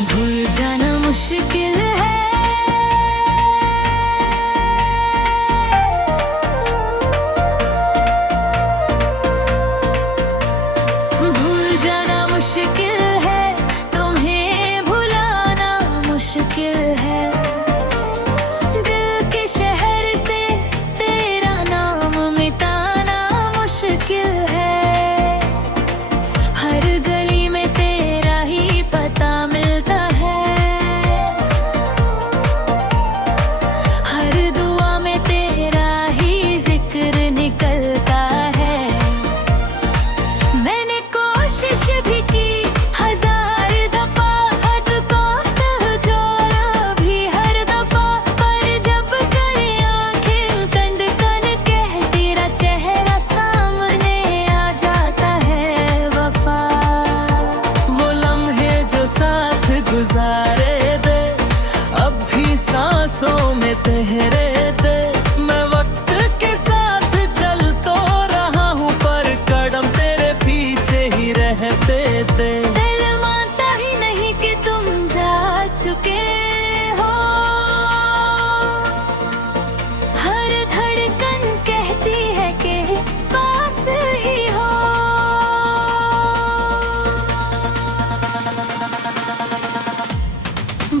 भूल जाना मुश्किल है, भूल जाना मुश्किल है, तुम्हें भुलाना मुश्किल है। दिल के शहर से तेरा नाम मिटाना मुश्किल है। हर गली में तेरा ही पता मिलता है, हर दुआ में तेरा ही जिक्र निकलता है। मैंने कोशिश भी की हजार दफा, हद को सहजोरा भी हर दफा, पर जब करे आंखें कंद कन कह तेरा चेहरा सामने आ जाता है वफा। वो लम्हे जो साथ गुजारे दे, अब भी सांसों में तहरे दे। मैं वक्त के साथ चल तो रहा हूँ, पर कदम तेरे पीछे ही रहते दे। दिल मानता ही नहीं कि तुम जा चुके हो, हर धड़कन कहती है कि पास ही हो।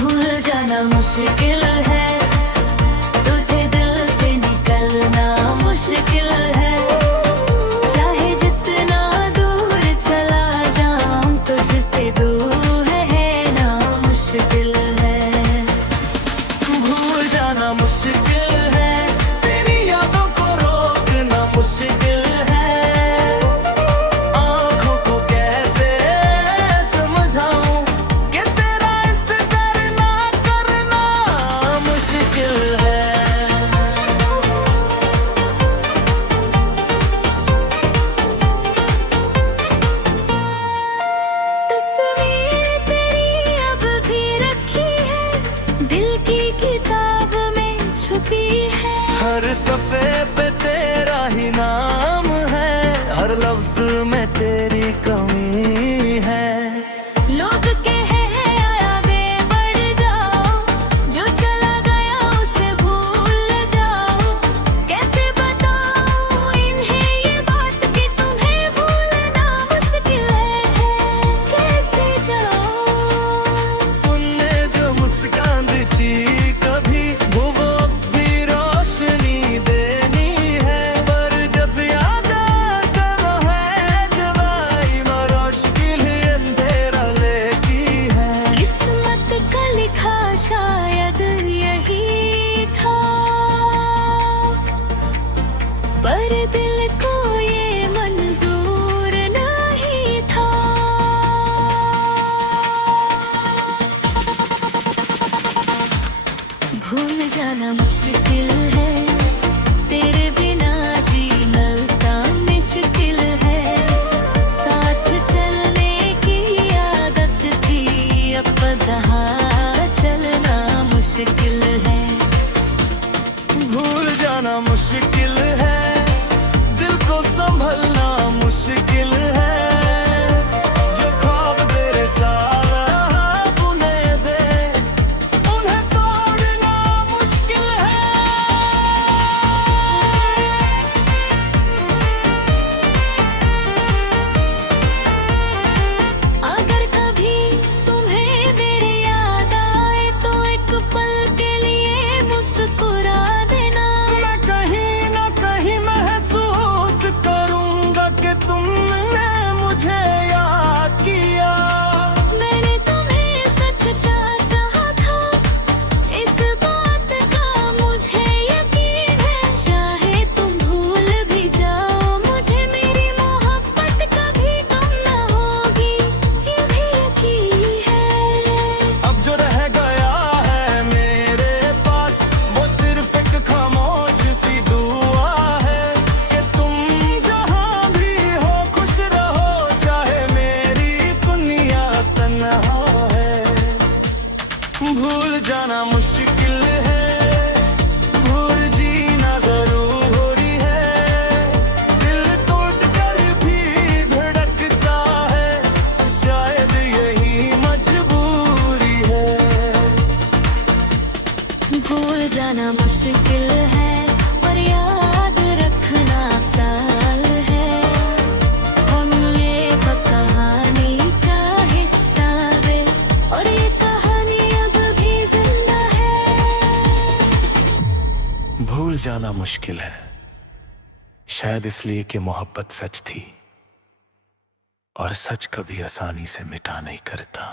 भूल जाना मुश्किल है, तुझे दिल से निकलना मुश्किल है। चाहे जितना दूर चला जाऊं, तुझसे दूर है ना मुश्किल है। भूल जाना मुश्किल है, तेरी यादों को रोकना मुश्किल है। आँखों को कैसे समझाऊं कि तेरा इंतजार ना करना मुश्किल है। तस्वीर तेरी अब भी रखी है, दिल की किताब में छुपी है। हर सफ़े पे तेरा ही नाम है, हर लफ्ज में तेरी कमी है। लोग कहे आगे बढ़ जाओ, जो चला गया उसे भूल जाओ। कैसे बताऊं इन्हें ये बात कि तुम्हें भूलना मुश्किल है। कैसे जाऊं तूने जो मुस्कान दी कभी, वो अब भी रोशनी देनी है। पर जब याद आता वो है जवाई मुश्किल अंधेरा लेती है। किस्मत का लिखा शायद यही था, पर दिल को ये मंजूर नहीं था। भूल जाना मुश्किल है, तेरे बिना जीना मुश्किल है। साथ चलने की आदत थी, अब दहा चलना मुश्किल है। भूल जाना मुश्किल है, दिल को संभलना मुश्किल है। जो ख्वाब तेरे साथ बुने दे, उन्हें तोड़ना मुश्किल है। अगर कभी तुम्हें मेरी याद आए, तो एक पल के लिए मुस्कुरा देना। मैं कहीं न कहीं महसूस करूंगा कि तुमने मुझे याद किया। मैंने तुम्हें सच चाहा था, इस बात का मुझे यकीन है। चाहे तुम भूल भी जाओ मुझे, मेरी मोहब्बत कभी कम ना होगी, ये भी यकीन है। अब जो रह गया है मेरे पास, वो सिर्फ एक खामोश सी दुआ है कि तुम जहाँ भी हो खुश रहो, चाहे मेरी दुनिया तन्हा है। भूल जाना मुश्किल है, भूल जीना जरूरी है। दिल टूट कर भी धड़कता है, शायद यही मजबूरी जाना मुश्किल है और याद रखना आसान है। हम ये तो कहानी का हिस्सा है और ये कहानी अब भी जिंदा है। भूल जाना मुश्किल है, शायद इसलिए कि मोहब्बत सच थी और सच कभी आसानी से मिटा नहीं करता।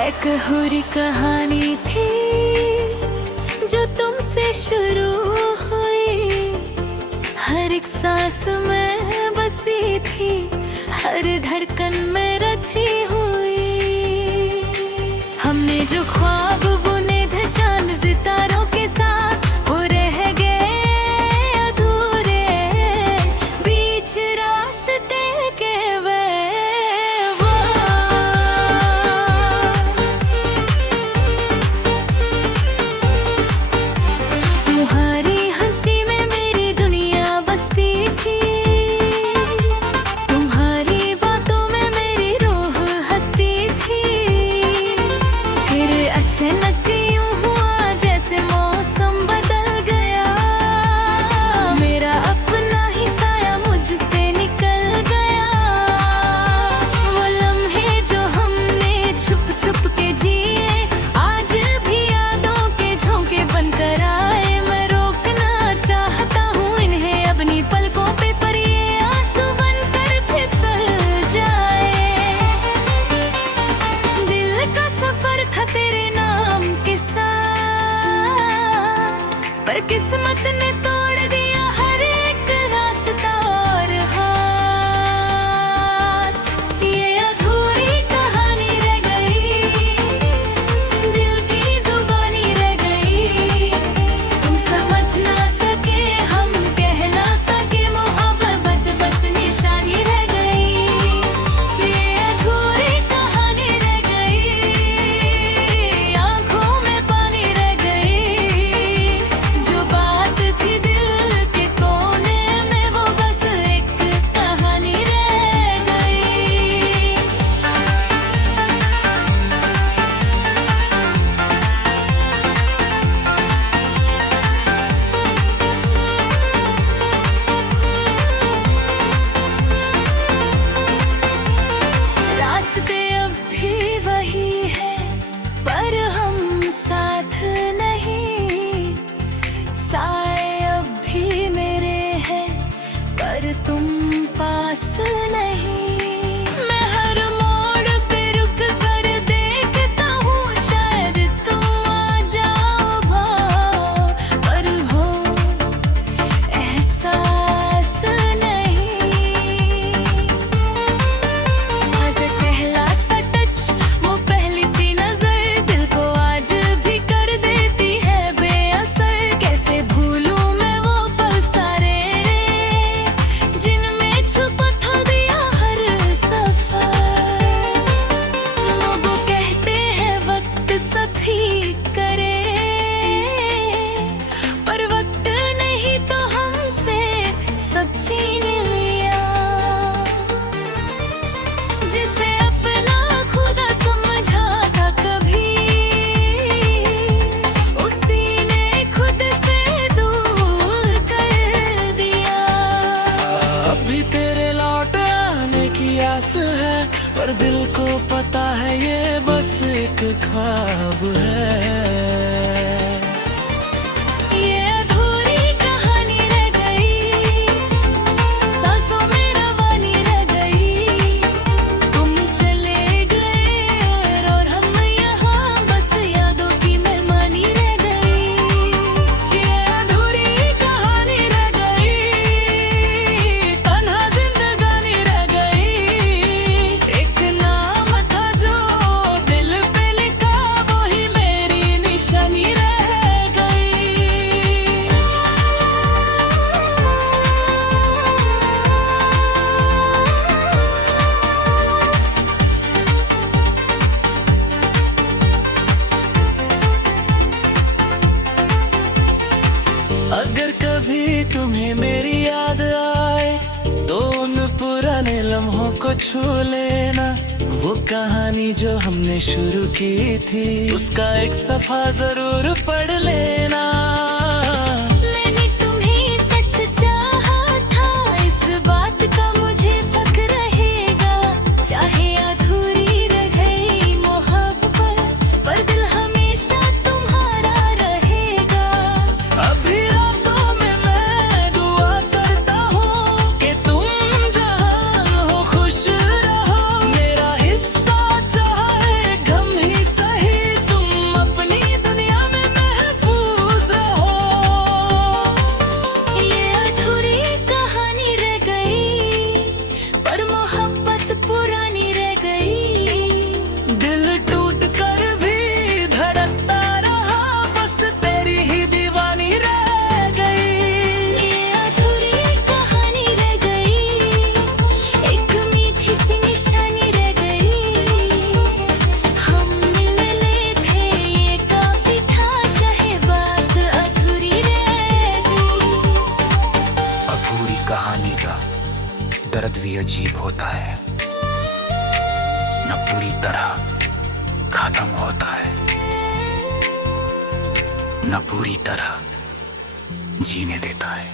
एक हुरी कहानी थी जो तुमसे शुरू हुई, हर एक सांस में बसी थी, हर धड़कन में रची हुई। हमने जो ख्वाब बुने थे चांद सितारों के साथ, वो रह गए अधूरे बीच रास्ते के अचानक यूं हुआ जैसे मौसम बदल गया, मेरा अपना ही साया मुझसे निकल गया। वो लम्हे जो हमने छुप छुप के जिए, आज भी यादों के झोंके बनकर आए। मैं रोकना चाहता हूँ इन्हें अपनी पलकों पे, पर ये आंसू बनकर फिसल जाए। दिल का सफर था तेरे के साथ, पर किस्मत ने तोड़ दिया हर एक रास्ता और हाथ। ये अधूरी कहानी रह गई, दिल की जुबानी रह गई। तुम समझ ना सके, हम कह ना सके, मोहब्बत बस निशानी रह गई। ये अधूरी कहानी रह गई, तुम पास नहीं। मैं हर मोड़ पे रुक कर देखता हूँ, शायद तुम आ जाओ भाव, पर हो एहसास नहीं। आज पहला सा टच, वो पहली सी नजर, दिल को आज भी कर देती है बेअसर। कैसे भूलूं मैं वो पल सारे जिनमें छुपा था दिया हर सफर। लोग कहते हैं वक्त साथी करे, पर वक्त नहीं तो हमसे सब छीन लिया। जिसे अपना खुदा समझा था कभी, उसी ने खुद से दूर कर दिया। अभी तेरे लौट आने की आस है, पर दिल को पता है ये बस एक ख्वाब है। ये अधूरी कहानी रह गई, सांसों में रवानी रह गई। तुम चले गए और हम यहाँ बस यादों की मेहमानी रह गई। ये अधूरी कहानी रह गई, तन्हा जिंदगानी रह गई। एक नाम था जो दिल पे लिखा, वही मेरी निशानी रह लम्हों को छू लेना, वो कहानी जो हमने शुरू की थी उसका एक सफा जरूर पढ़ लेना। मैंने तुम्हें सच चाहा था, इस बात का मुझे फक्र रहेगा। चाहे अधूरी रह गई मोहब्बत, पर दिल हमेशा तुम्हारा रहेगा। अभी रातों में मैं दुआ करता हूँ कि तुम जहाँ हो खुश रहो। मेरा हिस्सा चाहे गम ही सही, तुम अपनी दुनिया में महफूज रहो। ये अधूरी कहानी रह गई, पर मोहब्बत पुरानी रह गई। दिल टूट कर भी धड़कता रहा, बस तेरी ही दीवानी रह गई। ये अधूरी कहानी रह गई, एक मीठी सी निशानी रह गई। हम मिलने थे ये काफी था, चाहे बात अधूरी रह गई। अधूरी कहानी का दर्द भी अजीब होता है, न पूरी तरह खत्म होता है, न पूरी तरह जीने देता है।